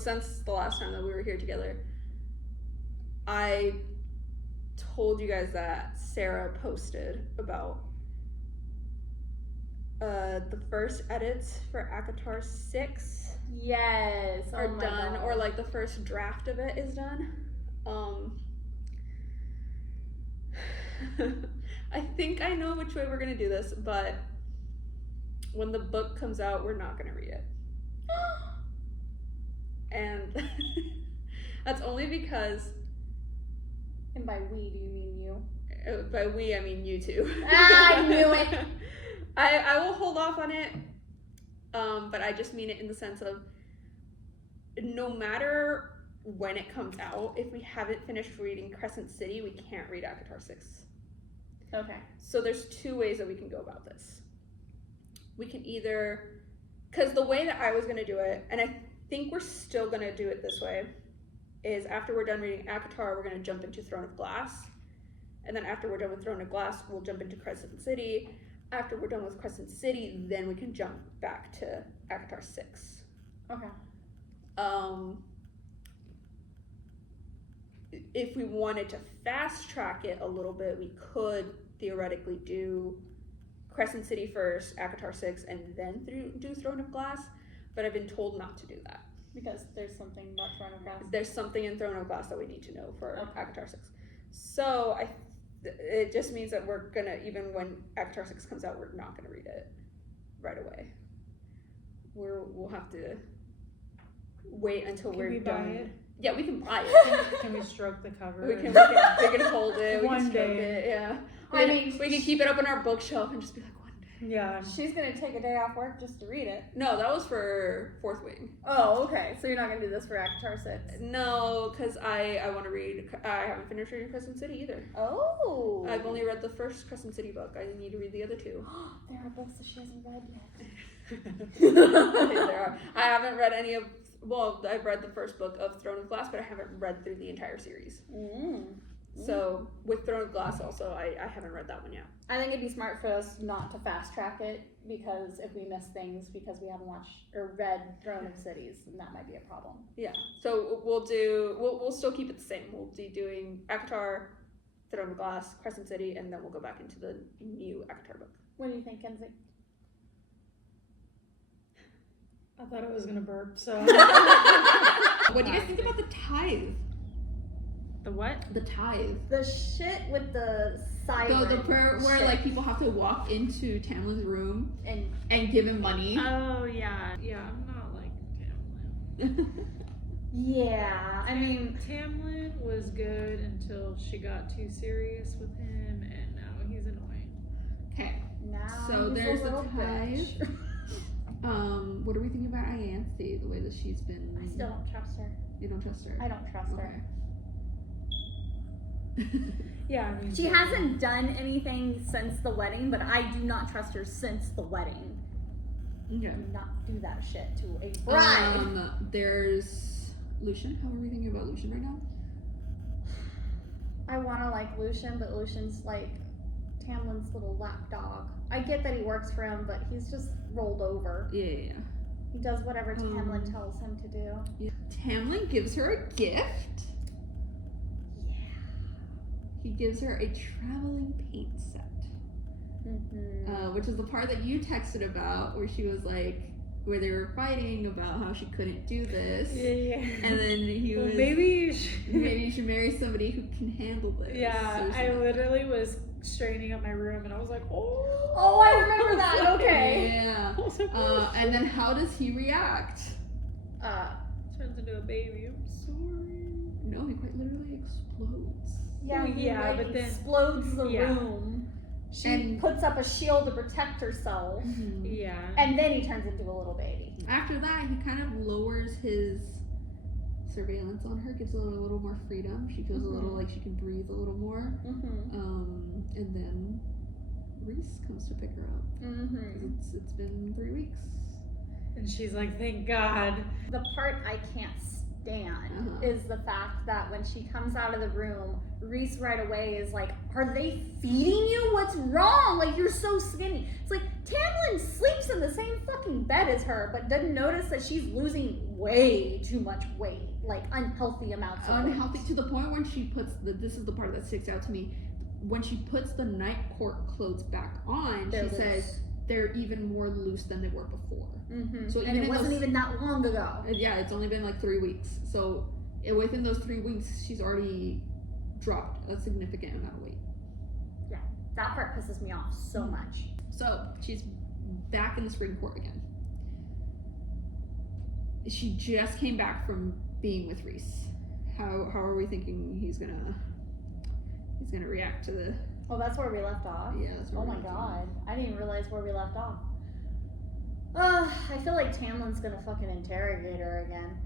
since the last time that we were here together, I told you guys that Sarah posted about the first edits for ACOTAR 6 are done, or like the first draft of it is done. I think I know which way we're gonna do this, but when the book comes out, we're not gonna read it. And that's only because... And by we, do you mean you? By we, I mean you two. I knew it! I will hold off on it, but I just mean it in the sense of no matter when it comes out, if we haven't finished reading Crescent City, we can't read ACOTAR 6. Okay. So there's two ways that we can go about this. We can either, because the way that I was going to do it, and I think we're still going to do it this way, is after we're done reading ACOTAR, we're going to jump into Throne of Glass. And then after we're done with Throne of Glass, we'll jump into Crescent City. After we're done with Crescent City, then we can jump back to ACOTAR 6. Okay. If we wanted to fast track it a little bit, we could theoretically do Crescent City first, ACOTAR 6, and then do Throne of Glass. But I've been told not to do that. Because there's something about Throne of Glass? There's something in Throne of Glass that we need to know for ACOTAR 6. So it just means that we're gonna, even when ACOTAR 6 comes out, we're not gonna read it right away. We'll have to wait until we're done. Buy it? Yeah, we can buy it. Can we stroke the cover? We can hold it. We can stroke it. Yeah. We can keep it up on our bookshelf and just be like, one day. Yeah. She's gonna take a day off work just to read it. No, that was for Fourth Wing. Oh, okay. So you're not gonna do this for ACOTAR 6? No, because I want to read. I haven't finished reading Crescent City either. Oh. I've only read the first Crescent City book. I need to read the other two. There are books that she hasn't read yet. There are. I haven't read any of. Well, I've read the first book of Throne of Glass, but I haven't read through the entire series. So with Throne of Glass also, I haven't read that one yet. I think it'd be smart for us not to fast track it, because if we miss things because we haven't watched or read Throne of Cities, then that might be a problem. Yeah. So we'll still keep it the same. We'll be doing ACOTAR, Throne of Glass, Crescent City, and then we'll go back into the new ACOTAR book. What do you think, Kenzie? I thought it was gonna burp, so. What do you guys think about the tithe? The what? The tithe. The shit with the siren. The part where like people have to walk into Tamlin's room and give him money. Oh yeah, I'm not like Tamlin. Yeah, I mean, Tamlin was good until she got too serious with him, and now he's annoying. Okay. now So he's there's a the little tithe. bitch. What do we think about Ianthe? The way that she's been. I still don't trust her. You don't trust her? I don't trust her. Yeah, I mean, She hasn't done anything since the wedding, but I do not trust her since the wedding. Okay. Do not do that shit to a bride. There's Lucian. How are we thinking about Lucian right now? I want to like Lucian, but Lucian's like Tamlin's little lapdog. I get that he works for him, but he's just rolled over. Yeah. He does whatever Tamlin tells him to do. Yeah. Tamlin gives her a gift. Yeah. He gives her a traveling paint set. Mm-hmm. Which is the part that you texted about, where she was like, where they were fighting about how she couldn't do this. Yeah. And then he was, maybe you should marry somebody who can handle this. Yeah, I literally was straightening up my room, and I was like, Oh, I remember that. Okay. Yeah. And then how does he react? Turns into a baby. I'm sorry. No, he quite literally explodes. Yeah, Well, he yeah, like but then- explodes the yeah. room. She puts up a shield to protect herself, Yeah. and then he turns into a little baby. After that, he kind of lowers his surveillance on her, gives her a little more freedom. She feels a little like she can breathe a little more. And then Reese comes to pick her up. It's been 3 weeks. And she's like, thank God. The part I can't stand is the fact that when she comes out of the room, Reese right away is like, are they feeding you? What's wrong? Like, you're so skinny. It's like, Tamlin sleeps in the same fucking bed as her, but doesn't notice that she's losing way too much weight. Like, unhealthy amounts of Unhealthy to the point when she puts this is the part that sticks out to me. When she puts the night court clothes back on, she says they're even more loose than they were before. So and it wasn't even that long ago. Yeah, it's only been like 3 weeks. So within those 3 weeks, she's already dropped a significant amount of weight. Yeah, that part pisses me off so much. So she's back in the spring court again. She just came back from being with Reese. How are we thinking he's gonna react to the? Oh, that's where we left off. Yeah. That's where oh my god, I didn't even realize where we left off. I feel like Tamlin's gonna fucking interrogate her again.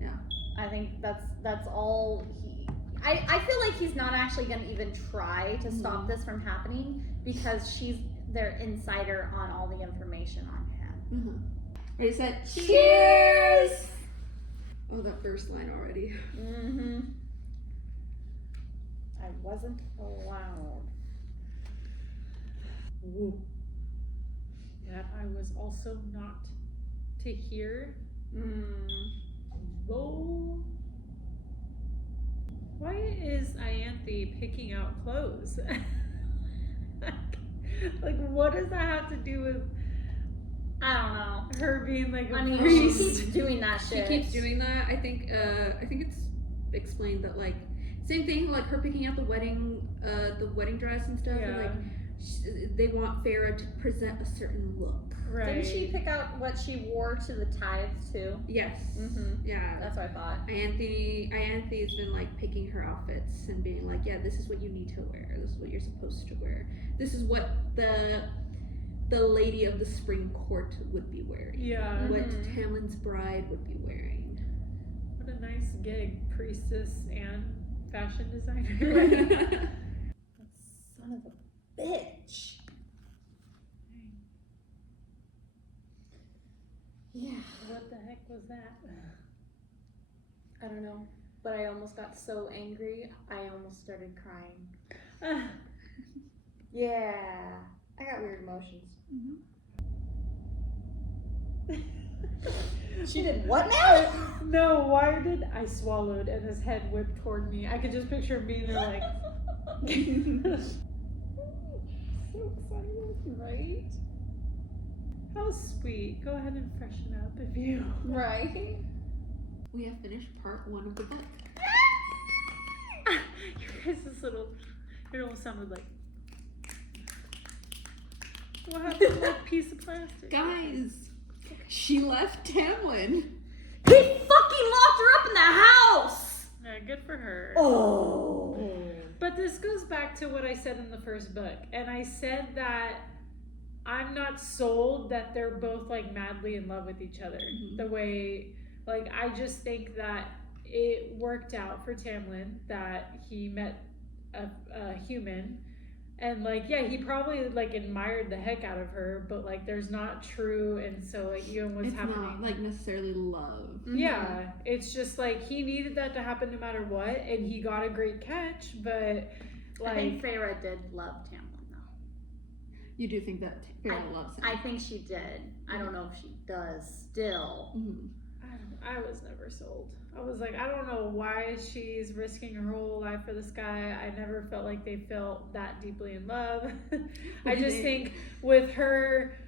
Yeah. I think that's all he. I feel like he's not actually gonna even try to stop this from happening because she's their insider on all the information on him. Ready, set, cheers! Oh, that first line already. I wasn't allowed. Ooh. That I was also not to hear. Whoa. Why is Ianthe picking out clothes? Like, what does that have to do with I don't know. her being like a I mean, priest? she keeps doing that shit. She keeps doing that. I think it's explained that like same thing like her picking out the wedding dress and stuff. Yeah. And, like they want Farrah to present a certain look. Right. Didn't she pick out what she wore to the tithes too? Yes. Mm-hmm. Yeah. That's what I thought. Ianthe's been like picking her outfits and being like, yeah, this is what you need to wear. This is what you're supposed to wear. This is what the lady of the spring court would be wearing. Yeah. What Tamlin's bride would be wearing. What a nice gig, priestess and fashion designer. Son of a bitch. Yeah. What the heck was that? I don't know. But I almost got so angry, I almost started crying. Yeah. I got weird emotions. She did what now? No, why did I swallowed and his head whipped toward me? I could just picture him being there like so excited, right? How sweet. Go ahead and freshen up if you Right. We have finished part 1 of the book. Your guys' little it almost sounded like what happened to that piece of plastic? Guys, she left Tamlin. He fucking locked her up in the house! Yeah, good for her. Oh. But this goes back to what I said in the first book. And I said that I'm not sold that they're both like madly in love with each other. The way, like, I just think that it worked out for Tamlin that he met a human. And like, yeah, he probably like admired the heck out of her, but like there's not true. And so like even what's It's happening. not like necessarily love. Yeah, it's just like he needed that to happen no matter what, and he got a great catch, but like I think Farrah did love Tamlin though. You do think that Farrah loves him? I think she did. I don't know if she does still. I was never sold. I was like, I don't know why she's risking her whole life for this guy. I never felt like they felt that deeply in love. I just think with her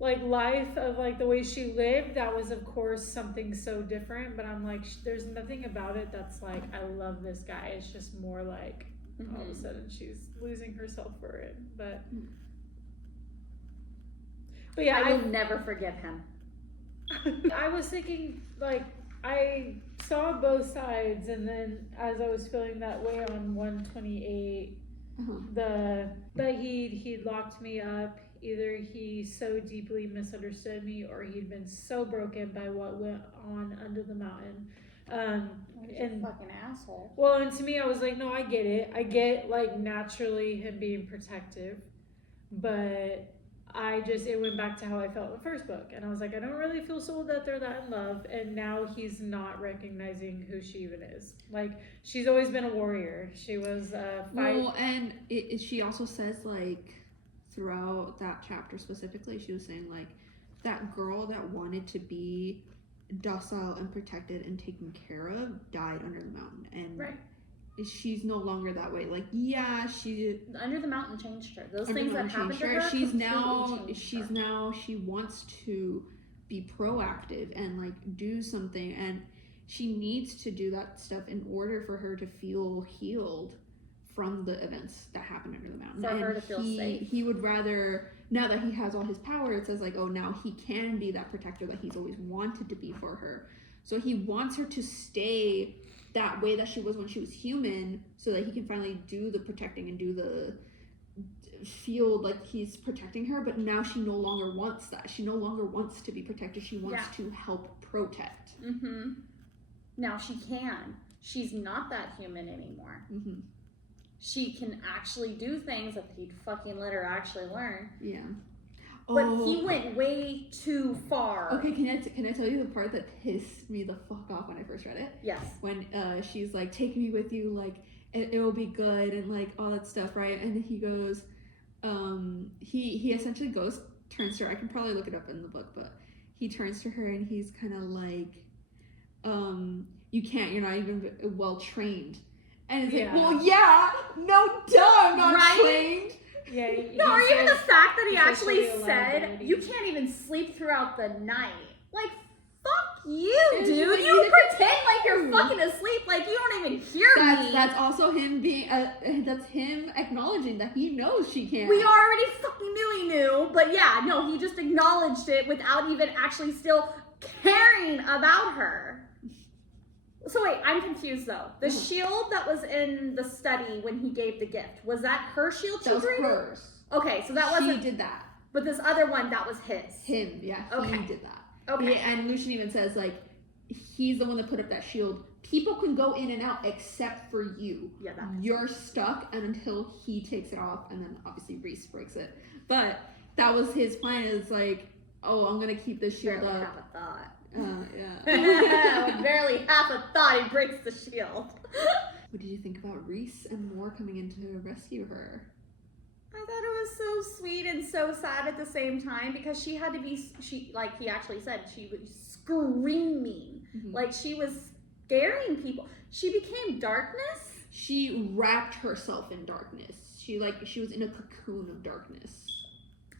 like life of like the way she lived, that was of course something so different, but I'm like, there's nothing about it that's like I love this guy. It's just more like all of a sudden she's losing herself for it. But yeah, I will never forgive him. I was thinking like I saw both sides, and then as I was feeling that way on 128, that he'd locked me up. Either he so deeply misunderstood me, or he'd been so broken by what went on under the mountain. He's a fucking asshole. Well, and to me, I was like, no, I get it. I get like naturally him being protective, but it went back to how I felt in the first book. And I was like, I don't really feel sold that they're that in love. And now he's not recognizing who she even is. Like, she's always been a warrior. She was Well, and she also says, like, throughout that chapter specifically, she was saying, like, that girl that wanted to be docile and protected and taken care of died under the mountain. And Right. she's no longer that way. Like, yeah, she Under the Mountain changed her. Those Under things the that Mountain happened to changed her. she's now she wants to be proactive and like do something, and she needs to do that stuff in order for her to feel healed from the events that happened under the mountain. For and her to feel safe. He would rather, now that he has all his power, it says like, oh, now he can be that protector that he's always wanted to be for her. So he wants her to stay that way that she was when she was human, so that he can finally do the protecting and do the feel like he's protecting her. But now she no longer wants that. She no longer wants to be protected. She wants to help protect. Mm-hmm. Now she can. She's not that human anymore. Mm-hmm. She can actually do things if he'd fucking let her actually learn. Yeah. But he went way too far. Okay, can I tell you the part that pissed me the fuck off when I first read it? Yes. When she's like, take me with you, like it'll be good and like all that stuff, right? And he goes, he essentially goes, turns to her. I can probably look it up in the book, but he turns to her and he's kind of like, you can't, you're not even well trained. And it's like, well, yeah, no, duh, I'm not trained. Yeah. No, or even the fact that he actually said said, you can't even sleep throughout the night. Like, fuck you, Yeah, dude. like, You pretend like you're fucking asleep, like you don't even hear me. That's also him being, that's him acknowledging that he knows she can't. We already fucking knew he knew, but yeah, no, he just acknowledged it without even actually still caring about her. So wait, I'm confused though. The shield that was in the study when he gave the gift, was that her shield she That was created? hers. Okay, so that wasn't. She did that. But this other one, that was his. Him, yeah, Okay. he did that. Okay. Yeah, and Lucian even says, like, he's the one that put up that shield. People can go in and out except for you. Yeah, that. You're stuck until he takes it off, and then obviously Reese breaks it. But that was his plan, is like, oh, I'm gonna keep this shield Barely up. half a thought. Yeah. Barely half a thought, he breaks the shield. What did you think about Reese and Moore coming in to rescue her? I thought it was so sweet and so sad at the same time, because she had to be, like he actually said, she was screaming. Mm-hmm. Like she was scaring people. She became darkness. She wrapped herself in darkness. She was in a cocoon of darkness.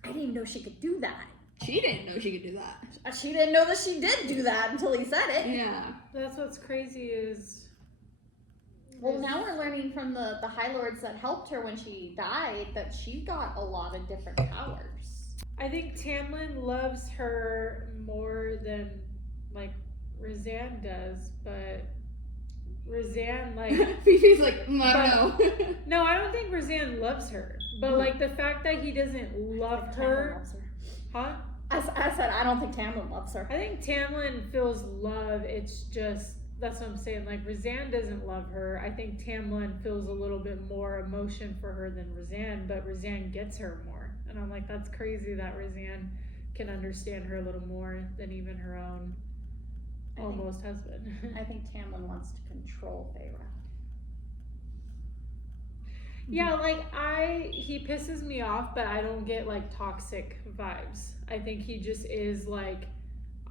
I didn't even know she could do that. She didn't know she could do that. She didn't know that she did do that until he said it. Yeah. That's what's crazy is. Well, now we're learning from the High Lords that helped her when she died that she got a lot of different powers. I think Tamlin loves her more than like Razan does, but Razan like Fifi's like, I don't know. no, I don't think Razan loves her, but like the fact that he doesn't love Tamlin her, loves her. huh? I said I don't think Tamlin loves her. I think Tamlin feels love. It's just that's what I'm saying. Like Razan doesn't love her. I think Tamlin feels a little bit more emotion for her than Razan, but Razan gets her more. And I'm like, that's crazy that Razan can understand her a little more than even her own almost husband. I think Tamlin wants to control Feyre. Yeah, like he pisses me off, but I don't get like toxic vibes. I think he just is like,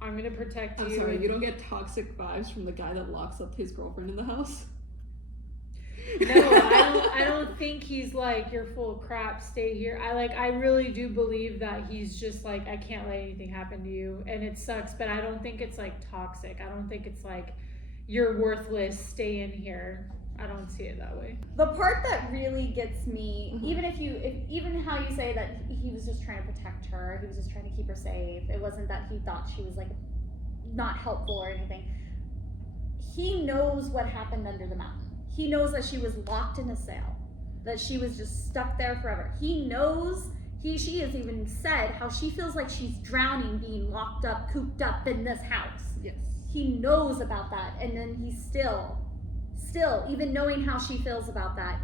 I'm gonna protect you. I'm sorry, you don't get toxic vibes from the guy that locks up his girlfriend in the house? No, I don't think he's like, you're full of crap, stay here. I really do believe that he's just like, I can't let anything happen to you, and it sucks, but I don't think it's like toxic. I don't think it's like, you're worthless, stay in here. I don't see it that way. The part that really gets me, even how you say that he was just trying to protect her, he was just trying to keep her safe. It wasn't that he thought she was like not helpful or anything. He knows what happened under the mountain. He knows that she was locked in a cell, that she was just stuck there forever. He knows. She has even said how she feels like she's drowning, being locked up, cooped up in this house. Yes. He knows about that, and then he still, even knowing how she feels about that,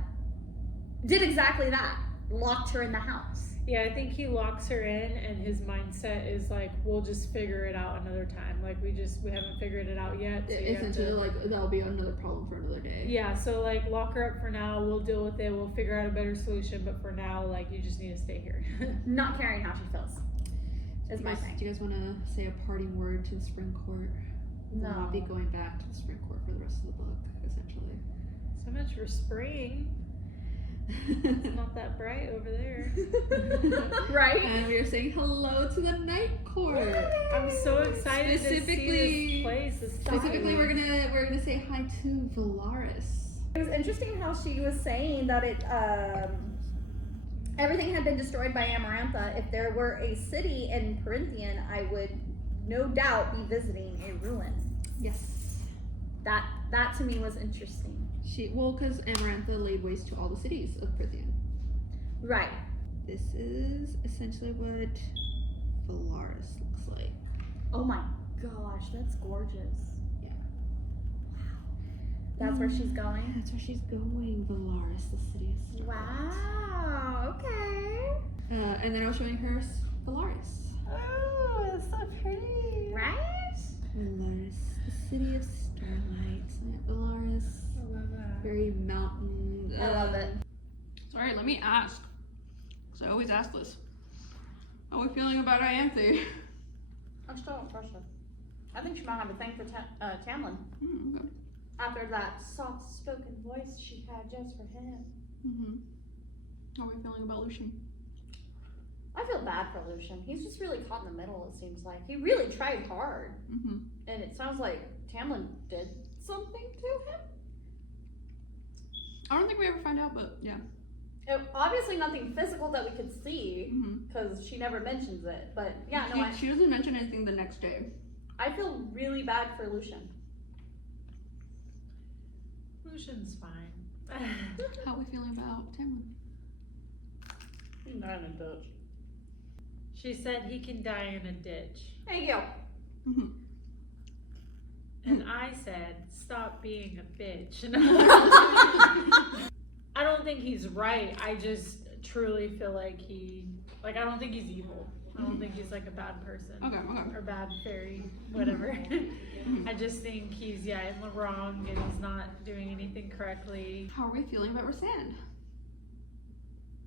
did exactly that. Locked her in the house. Yeah, I think he locks her in, and his mindset is like, we'll just figure it out another time. Like we haven't figured it out yet. So Essentially, like that'll be another problem for another day. Yeah, so like lock her up for now. We'll deal with it. We'll figure out a better solution. But for now, like you just need to stay here. Not caring how she feels. Is my thing. Do you guys want to say a parting word to the Spring Court? No. We'll not be going back to the Spring Court for the rest of the book, essentially. So much for spring. It's not that bright over there. Right? And we are saying hello to the Night Court. I'm so excited to see this place. Specifically, we're gonna say hi to Valaris. It was interesting how she was saying that everything had been destroyed by Amarantha. If there were a city in Perinthian, I would no doubt be visiting a ruin. Yes. That to me was interesting. Because Amarantha laid waste to all the cities of Perinthian. Right. This is essentially what Valaris looks like. Oh my gosh, that's gorgeous. Yeah. Wow. That's where she's going? That's where she's going, Valaris, the city of Starlight. Wow, okay. And then I was showing her Valaris. Oh, it's so pretty. Right? Valaris, the city of Starlight. Yeah, Valaris. I love that. Very mountain. I love it. Sorry, let me ask. Because I always ask this. How are we feeling about Ianthe? I'm still impressive. I think she might have a thing for Tamlin. Okay. After that soft-spoken voice she had just for him. How are we feeling about Lucian? I feel bad for Lucian. He's just really caught in the middle, it seems like. He really tried hard. And it sounds like Tamlin did something to him. I don't think we ever find out, but yeah. Obviously nothing physical that we could see, because she never mentions it. But yeah, no, She doesn't mention anything the next day. I feel really bad for Lucian. Lucian's fine. How are we feeling about Tamlin? He's not in a ditch. She said he can die in a ditch. Thank you. And I said, stop being a bitch. I don't think he's right. I just truly feel like I don't think he's evil. I don't think he's like a bad person. Okay. Or bad fairy, whatever. I just think he's, in the wrong and he's not doing anything correctly. How are we feeling about Rosand?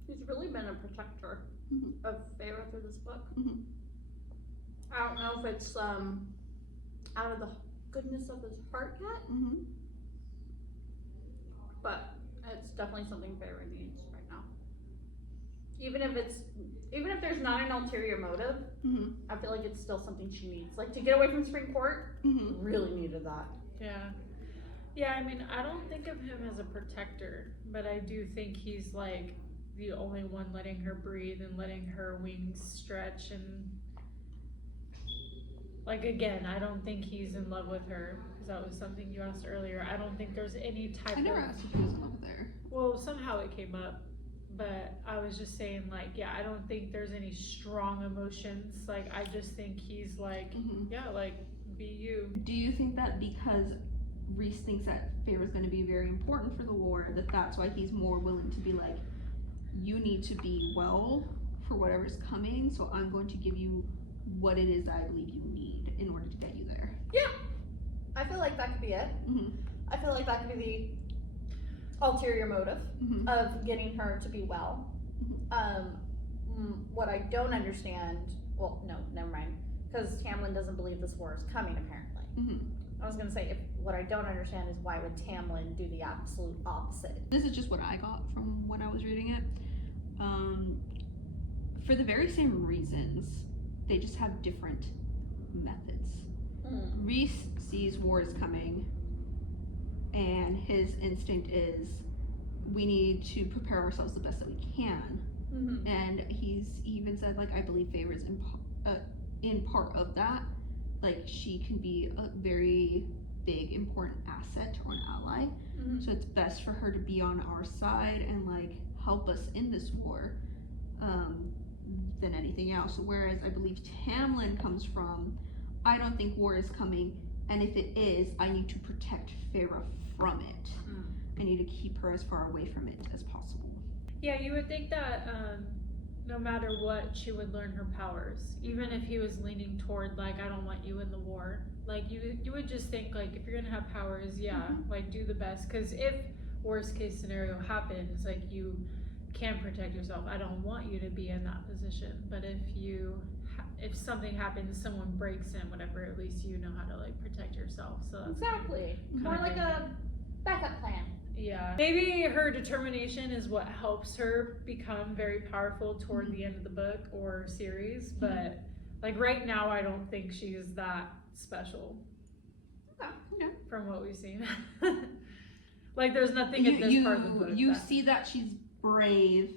He's really been a protector of Feyre through this book. I don't know if it's out of the goodness of his heart yet, but it's definitely something Feyre needs right now. Even if there's not an ulterior motive, I feel like it's still something she needs. Like to get away from Spring Court, really needed that. Yeah, I mean, I don't think of him as a protector, but I do think he's like the only one letting her breathe and letting her wings stretch. And like, again, I don't think he's in love with her, because that was something you asked earlier. I don't think there's any type of... I never asked if he was in love with her. Well, somehow it came up, but I was just saying, like, I don't think there's any strong emotions. Like, I just think he's like, like, be you. Do you think that because Rhys thinks that Feyre's going to be very important for the war, that's why he's more willing to be like, you need to be well for whatever's coming, so I'm going to give you what it is I believe you need in order to get you there? Yeah, I feel like that could be it. I feel like that could be the ulterior motive of getting her to be well. What I don't understand, well, no, never mind, because Tamlin doesn't believe this war is coming, apparently. I was gonna say, what I don't understand is why would Tamlin do the absolute opposite? This is just what I got from when I was reading it. For the very same reasons, they just have different methods. Rhys sees war is coming, and his instinct is, we need to prepare ourselves the best that we can. And he even said, like, I believe Feyre is in part of that. Like, she can be a very big, important asset or an ally. So it's best for her to be on our side and, like, help us in this war than anything else. Whereas I believe Tamlin comes from, I don't think war is coming, and if it is, I need to protect Feyre from it. I need to keep her as far away from it as possible. Yeah, you would think that no matter what, she would learn her powers. Even if he was leaning toward, like, I don't want you in the war. Like, you would just think, like, if you're gonna have powers, yeah, like, do the best. Because if worst case scenario happens, like, you can protect yourself. I don't want you to be in that position. But if something happens, someone breaks in, whatever, at least you know how to, like, protect yourself. So that's Exactly. More like a backup plan. Yeah. Maybe her determination is what helps her become very powerful toward the end of the book or series, but like right now I don't think she's that special. Okay. From what we've seen. Like there's nothing in this part of the book. You see that she's brave,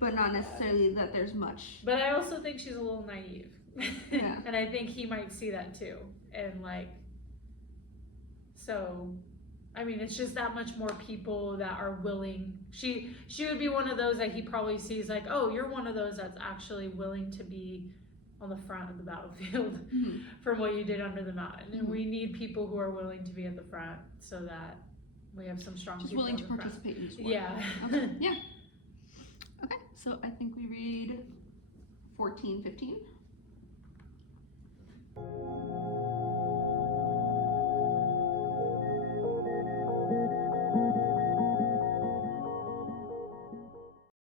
but not necessarily that there's much. But I also think she's a little naive. Yeah. And I think he might see that too. And like, so I mean, it's just that much more people that are willing. She would be one of those that he probably sees like, oh, you're one of those that's actually willing to be on the front of the battlefield from what you did under the mountain. And we need people who are willing to be at the front so that we have some strong Just people willing at to the front. participate in this war. Yeah. Okay. Yeah. Okay, so I think we read 14, 15.